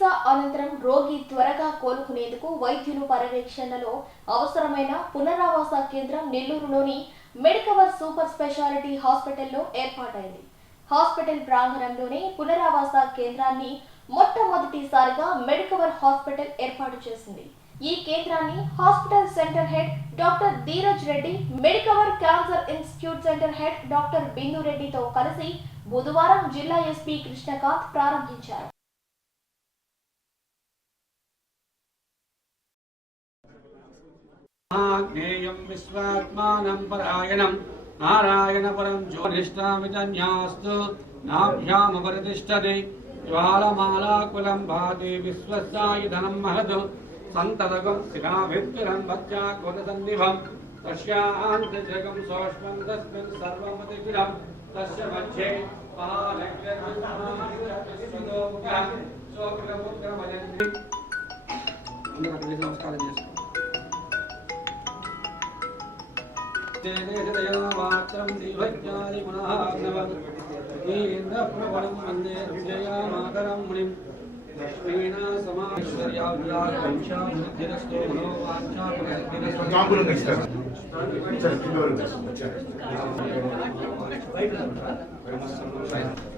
చికిత్స అనంతరం రోగి త్వరగా కోలుకునేందుకు వైద్యులు పర్యవేక్షణలో అవసరమైన పునరావాస కేంద్రం నెల్లూరులోని మెడికవర్ సూపర్ స్పెషాలిటీ హాస్పిటల్లో ఏర్పాటైంది. హాస్పిటల్ ప్రాంగణంలోనే పునరావాస కేంద్రాన్ని మొట్టమొదటిసారిగా మెడికవర్ హాస్పిటల్ ఏర్పాటు చేసింది. ఈ కేంద్రాన్ని hospital centre head doctor Dheeraj Reddy Medicover cancer institute centre head doctor Bindu రెడ్డితో కలిసి బుధవారం జిల్లా ఎస్పీ కృష్ణకాంత్ ప్రారంభించారు. జ్ఞేయం విశ్వాత్మానం పరాయణం నారాయణపరం జ్యోతిష్టామితన్యాస్తు నాభ్యామపరితిష్టతి జ్వాలమాలాకులం భాతి విశ్వసాయుధనం మహదు సంతతకం శిఖాభిత్తిరం భక్త్యాకులసన్నిభం తస్యాంతజగం సోష్మం తస్మిన్ సర్వమతిచిరం తస్య మధ్యే నమస్కారం చేసుకోండి మాత్రం దీవజ్ఞాని పునః ఇంద్రప్రవణం వందే విజయామాతరం మునిం లక్ష్మీనా సమాశ్వర్యావ్యాకంక్షాముద్ధిరస్తో మనోవాంఛాపురస్తిరస్తో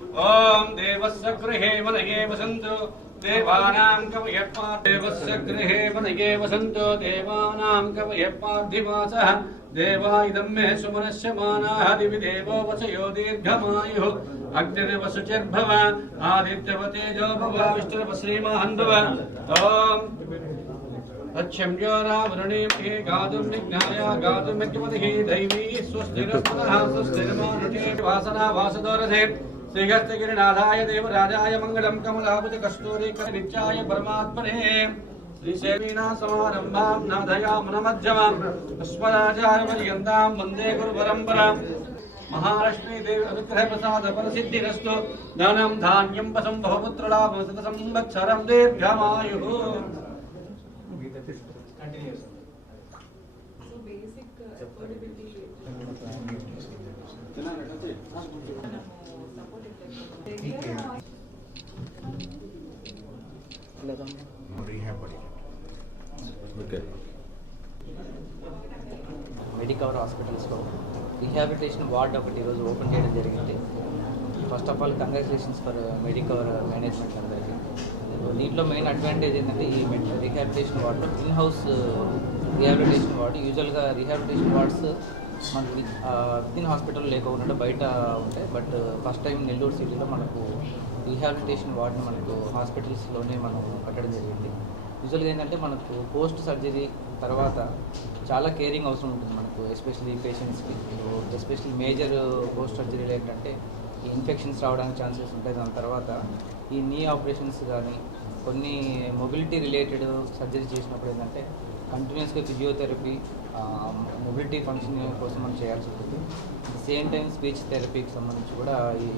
ॐ देवस्य गृहे वनये वसन्तु। देवानां कवयः देवस्य गृहे वनये वसन्तु। देवानां कवयः पार्थिवासः देवा इदं मे सुमनस्य मानाः दिवि देवो वसयो दीर्घमायुः। अग्निर्वसुचिर्भव आदित्यवतेजो भव। रावृणीमहे गातुं निज्ञाय दैवी। वासना श्रीहस्तगिरिनाथाय देवराजाय मङ्गलं कमलाभुज कस्तूरीकरनित्याय परमात्मने। श्रीसेवीनासमारम्भां नाथयामुनमध्यमां तस्मदाचार्यपर्यन्तां वंदे गुरुपरम्परां। महालक्ष्मी देवी अनुग्रह प्रसाद परसिद्धिरस्तु धनं धान्यं वसं बहुपुत्रलाभं शतसंवत्सरं दीर्घमायुः Continuous. So basic uh, affordability. Medicover హాస్పిటల్స్లో రిహాబిలిటేషన్ వార్డ్ ఒకటి ఈరోజు ఓపెన్ చేయడం జరిగింది. First of all congratulations for Medicover management అందరికీ. దీంట్లో మెయిన్ అడ్వాంటేజ్ ఏంటంటే ఈ రిహాబిలిటేషన్ వార్డులో ఇన్ హౌస్ రిహాబిలిటేషన్ వార్డు యూజువల్గా రిహాబిలిటేషన్ వార్డ్స్ మనకి విత్ హాస్పిటల్ లేకుండా బయట ఉంటాయి బట్ ఫస్ట్ టైం నెల్లూరు సిటీలో మనకు రీహాబిలిటేషన్ వార్డుని మనకు హాస్పిటల్స్లోనే మనం కట్టడం జరిగింది. యూజువల్గా ఏంటంటే మనకు పోస్ట్ సర్జరీ తర్వాత చాలా కేరింగ్ అవసరం ఉంటుంది మనకు ఎస్పెషల్లీ పేషెంట్స్కి. ఎస్పెషల్లీ మేజర్ పోస్ట్ సర్జరీలు ఏంటంటే ఈ ఇన్ఫెక్షన్స్ రావడానికి ఛాన్సెస్ ఉంటాయి. దాని తర్వాత ఈ నీ ఆపరేషన్స్ కానీ కొన్ని మొబిలిటీ రిలేటెడ్ సర్జరీ చేసినప్పుడు ఏంటంటే కంటిన్యూస్గా ఫిజియోథెరపీ మొబిలిటీ ఫంక్షన్ కోసం మనం చేయాల్సి ఉంటుంది. సేమ్ టైం స్పీచ్ థెరపీకి సంబంధించి కూడా ఈ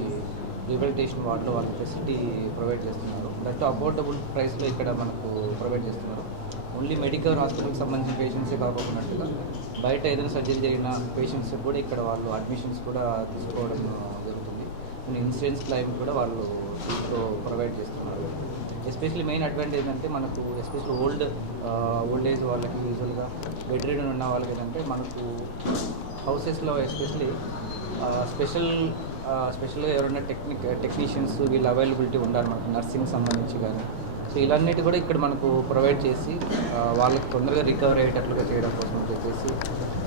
రిహబిలిటేషన్ వార్డులో వాళ్ళు ఫెసిలిటీ ప్రొవైడ్ చేస్తున్నారు. దట్ అఫోర్డబుల్ ప్రైస్లో ఇక్కడ మనకు ప్రొవైడ్ చేస్తున్నారు. ఓన్లీ మెడికల్ హాస్పిటల్కి సంబంధించిన పేషెంట్సే కాకపోతున్నట్టుగా బయట ఏదైనా సర్జరీ జరిగిన పేషెంట్స్ కూడా ఇక్కడ వాళ్ళు అడ్మిషన్స్ కూడా తీసుకోవడం జరుగుతుంది. ఇన్సూరెన్స్ క్లైమ్ కూడా వాళ్ళు దీంట్లో ప్రొవైడ్ చేస్తున్నారు. ఎస్పెషల్లీ మెయిన్ అడ్వాంటేజ్ అంటే మనకు ఎస్పెషల్లీ ఓల్డ్ ఓల్డ్ ఏజ్ వాళ్ళకి యూజువల్గా బెడ్ రీడన్ ఉన్న వాళ్ళకి ఏంటంటే మనకు హౌసెస్లో ఎస్పెషల్లీ స్పెషల్ స్పెషల్గా ఎవరైనా టెక్నిక్ టెక్నీషియన్స్ వీళ్ళ అవైలబిలిటీ ఉండాలి మనకు నర్సింగ్ సంబంధించి కానీ. సో ఇలాన్నిటి కూడా ఇక్కడ మనకు ప్రొవైడ్ చేసి వాళ్ళకి తొందరగా రికవర్ అయ్యేటట్లుగా చేయడం కోసం చెప్పేసి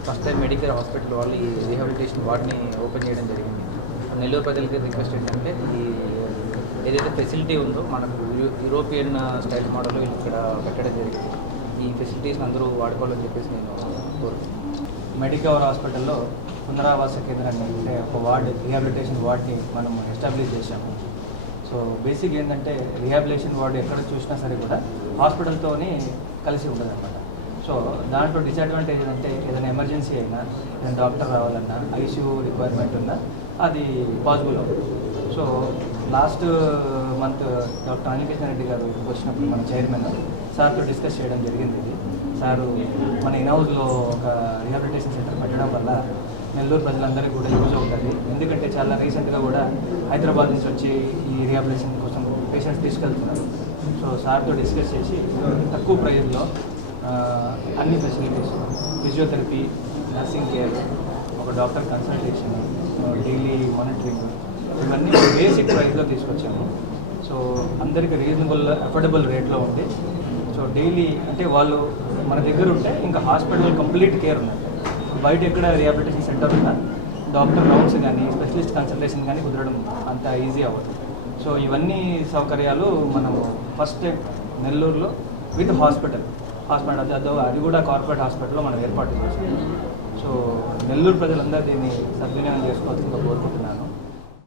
ఫస్ట్ టైం మెడికల్ హాస్పిటల్ వాళ్ళు ఈ రీహాబిలిటేషన్ వార్డ్ని ఓపెన్ చేయడం జరిగింది. నెల్లూరు ప్రజలకి రిక్వెస్ట్ ఏంటంటే ఈ ఏదైతే ఫెసిలిటీ ఉందో మనకు యూ- యూరోపియన్ స్టైల్ మోడల్ ఇక్కడ పెట్టడం జరిగింది. ఈ ఫెసిలిటీస్ అందరూ వాడుకోవాలని చెప్పేసి నేను కోరుతున్నాను మెడికవర్ హాస్పిటల్లో పునరావాస కేంద్రాన్ని అంటే ఒక వార్డ్ రీహాబిలిటేషన్ వార్డ్ని మనం ఎస్టాబ్లిష్ చేశాము. సో బేసిక్ ఏంటంటే రీహాబిలిటేషన్ వార్డు ఎక్కడ చూసినా సరే కూడా హాస్పిటల్తోని కలిసి ఉంటుంది అనమాట సో దాంట్లో డిసడ్వాంటేజ్ ఏంటంటే ఏదైనా ఎమర్జెన్సీ అయినా ఏదైనా డాక్టర్ రావాలన్నా ఐసీయూ రిక్వైర్మెంట్ ఉన్నా అది పాసిబుల్ అవుతుంది so last month doctor Anikeshan Reddy గారు వచ్చినప్పుడు మన చైర్మన్ సార్తో డిస్కస్ చేయడం జరిగింది. ఇది సారు మన ఇన్హౌస్లో ఒక రిహాబిలిటేషన్ సెంటర్ పెట్టడం వల్ల నెల్లూరు ప్రజలందరికీ కూడా యూజ్ అవుతుంది. ఎందుకంటే చాలా రీసెంట్గా కూడా హైదరాబాద్ నుంచి వచ్చి ఈ రిహాబిలిటేషన్ కోసం పేషెంట్స్ తీసుకెళ్తున్నారు. సో సార్తో డిస్కస్ చేసి తక్కువ ప్రైజ్లో అన్ని facilities physiotherapy nursing care doctor consultation daily monitoring ఇవన్నీ బేసిక్ ప్రైస్లో తీసుకొచ్చాము. సో అందరికీ రీజనబుల్ అఫోర్డబుల్ రేట్లో ఉంది. సో డైలీ అంటే వాళ్ళు మన దగ్గర ఉంటే ఇంకా హాస్పిటల్ కంప్లీట్ కేర్ ఉన్నాయి బయట ఎక్కడ రిహాబిలిటేషన్ సెంటర్ ఉన్నా డాక్టర్ రౌండ్స్ కానీ స్పెషలిస్ట్ కన్సల్టేషన్ కానీ కుదరడం అంత ఈజీ అవ్వదు. సో ఇవన్నీ సౌకర్యాలు మనం ఫస్ట్ నెల్లూరులో విత్ హాస్పిటల్ హాస్పిటల్ అది అది కూడా కార్పొరేట్ హాస్పిటల్లో మనం ఏర్పాటు చేసాం. సో నెల్లూరు ప్రజలందరూ దీన్ని సద్వినియోగం చేసుకోవాల్సిందిగా కోరుకుంటున్నాను.